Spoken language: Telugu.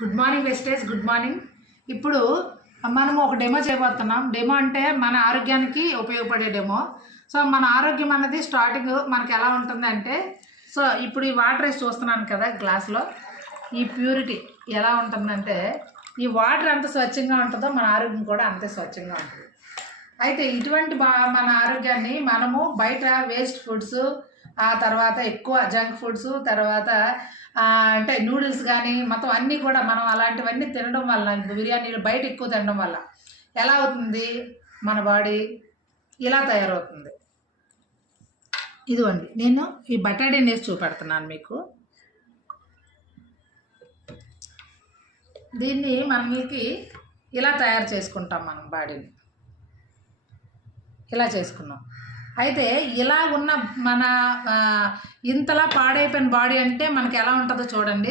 గుడ్ మార్నింగ్ వెస్టేజ్, గుడ్ మార్నింగ్. ఇప్పుడు మనము ఒక డెమో చేయబోతున్నాం. డెమో అంటే మన ఆరోగ్యానికి ఉపయోగపడే డెమో. సో మన ఆరోగ్యం అన్నది స్టార్టింగ్ మనకి ఎలా ఉంటుంది అంటే, సో ఇప్పుడు ఈ వాటర్ వేసి చూస్తున్నాను కదా గ్లాస్లో, ఈ ప్యూరిటీ ఎలా ఉంటుందంటే, ఈ వాటర్ ఎంత స్వచ్ఛంగా ఉంటుందో మన ఆరోగ్యం కూడా అంతే స్వచ్ఛంగా ఉంటుంది. అయితే ఇటువంటి మన ఆరోగ్యాన్ని మనము బయట వేస్ట్ ఫుడ్స్, ఆ తర్వాత ఎక్కువ జంక్ ఫుడ్స్, తర్వాత అంటే నూడిల్స్ కానీ మొత్తం అన్నీ కూడా మనం అలాంటివన్నీ తినడం వల్ల, బిర్యానీలు బయట ఎక్కువ తినడం వల్ల ఎలా అవుతుంది, మన బాడీ ఇలా తయారవుతుంది. ఇదిగోండి, నేను ఈ బటాడీని వేసి చూపెడుతున్నాను మీకు. దీన్ని మనకి ఇలా తయారు చేసుకుంటాం, మనం బాడీని ఇలా చేసుకున్నాం. అయితే ఇలా ఉన్న మన ఇంతలా పాడైపోయిన బాడీ అంటే మనకి ఎలా ఉంటుందో చూడండి.